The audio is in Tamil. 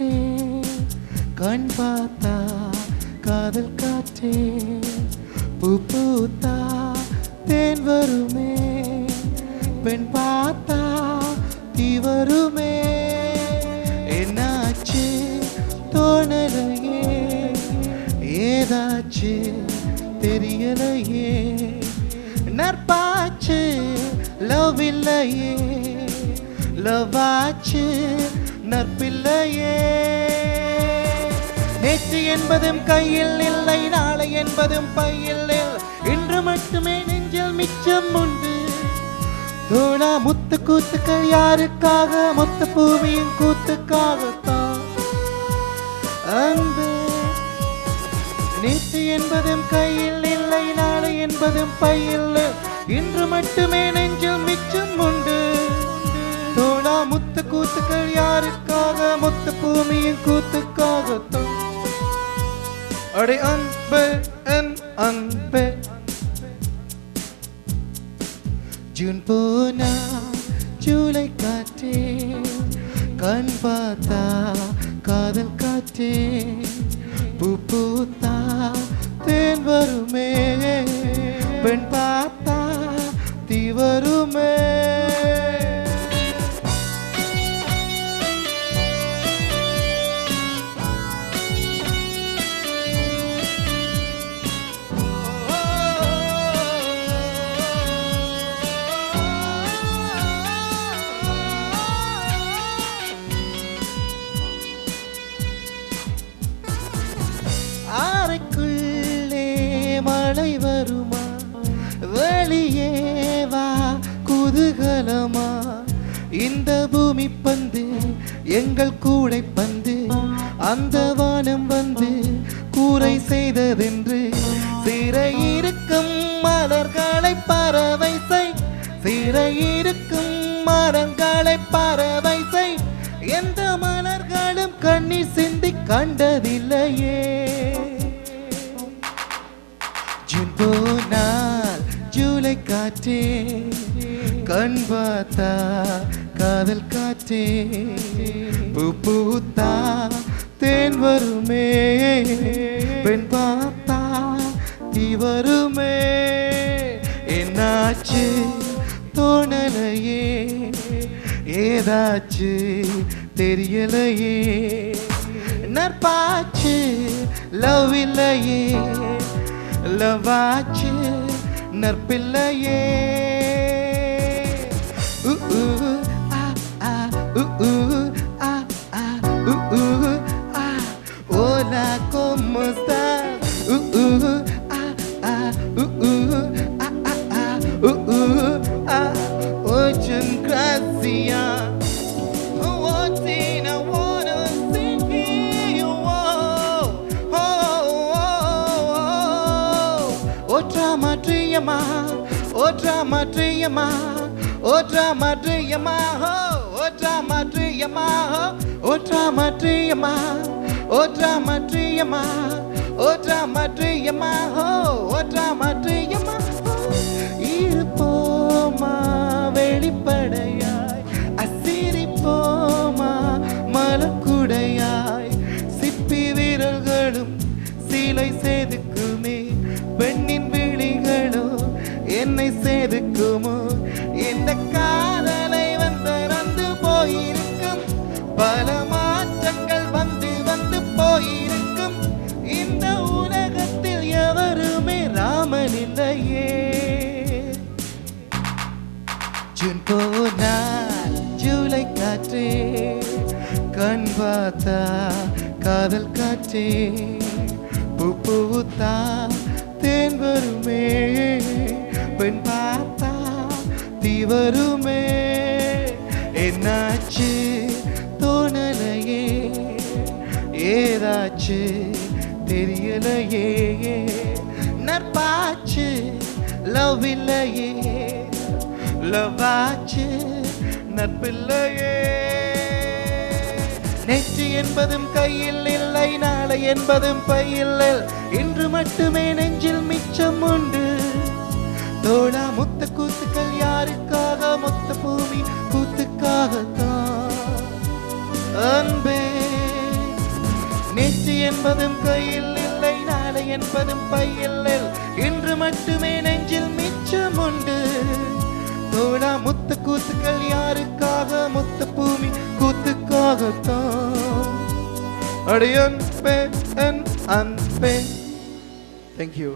காற்றே கண் பார்த்தா காதல் காற்றே பூ பூத்தா தேன் வருமே பெண் பார்த்தா தீ வருமே என்னாச்சு தோணலையே ஏதாச்சு தெரியலையே நற்பாச்சு லவ் இல்லையே லவ் ஆச்சு நற்பில்லையே நேற்று என்பதும் கையில் இல்லை நாளை என்பதும் பையில் இன்று மட்டுமே நெஞ்சில் மிச்சம் உண்டு தோழா முத்து கூத்துக்கள் யாருக்காக மொத்த பூமியின் கூத்துக்காகத்தான் அன்பே நேற்று என்பதும் கையில் இல்லை நாளை என்பதும் பையில் இன்று மட்டுமே நெஞ்சில் மிச்சம் உண்டு தோழா முத்து கூத்துக்கள் யாருக்காக மொத்த பூமியின் கூத்துக்காகத்தான் அடே அன்பே என் அன்பே ஜூன் போனா ஜூலை காற்றே கண் பார்த்தா காதல் காற்றே பூ பூத்தா தேன் வருமே பெண் பார்த்தா தீ வருமே அறைக்குள்ளே மழை வருமா வெளியே வா குதூகலமா இந்த பூமி பந்து எங்கள் கூடை பந்து அந்த வானம் வந்து கூரை செய்ததென்று சிறையிருக்கும் மலர்களை பறவை செய் சிறையிருக்கும் மரங்களை பறவை செய் எந்த மலர்களும் கண்ணீர் சிந்தி கண்டதில்லையே ஜூன் போனால் ஜூலை காற்றே கண் பார்த்தா காதல் காற்றே பூ பூத்தா தேன் வருமே பெண் பார்த்தா தீ வருமே என்னாச்சு தோணலையே ஏதாச்சு தெரியலையே நற்பாச்சு லவ் இல்லையே லவ் ஆச்சு நற்பில்லையே Hola, ¿cómo estás? Muchas gracias. One thing I wanna sing for you. Oh, drama drama, oh drama drama, oh drama drama, oh drama drama, oh drama drama, oh drama drama, oh drama drama, oh drama drama. இருப்போமா வெளிப்படையாய் அசிரிப்போமா மலக்குடையாய் சிப்பி வீரர்களும் சிலை செதுக்குமே பெண்ணின் விழிகளோ என்னை செதுக்குமோ இந்த காதலை வந்து போயிருக்கும் பல மாற்றங்கள் வந்து போயிருக்கும் இந்த உலகத்தில் எவருமே ராமன் இல்லையே ஜூன் போனால் ஜூலை காற்றே கண் பார்த்தா காதல் காற்றே பூ பூத்தா தேன் வருமே பெண் பார்த்தா தீ வருமே என்னாச்சு தோணலையே ஏதாச்சு தெரியலையே நற்பாச்சு லவ் இல்லையே லவ் ஆச்சு நற்பில்லையே நேற்று என்பதும் கையில் இல்லை நாளை என்பதும் பையில் இன்று மட்டுமே நெஞ்சில் மிச்சம் உண்டு தோழா முத்த கூத்துக்கள் யாருக்காக மொத்த பூமி கூத்துக்காகத்தான் அன்பே நேற்று என்பதும் கையில் இல்லை, நாளை என்பதும் பையில் இன்று மட்டுமே நெஞ்சில் மிச்சம் உண்டு. தோழா முத்து கூத்துக்கள் யாருக்காக? முத்து பூமி கூத்துக்காகத்தான். அடியன் பே அன்பே. Thank you.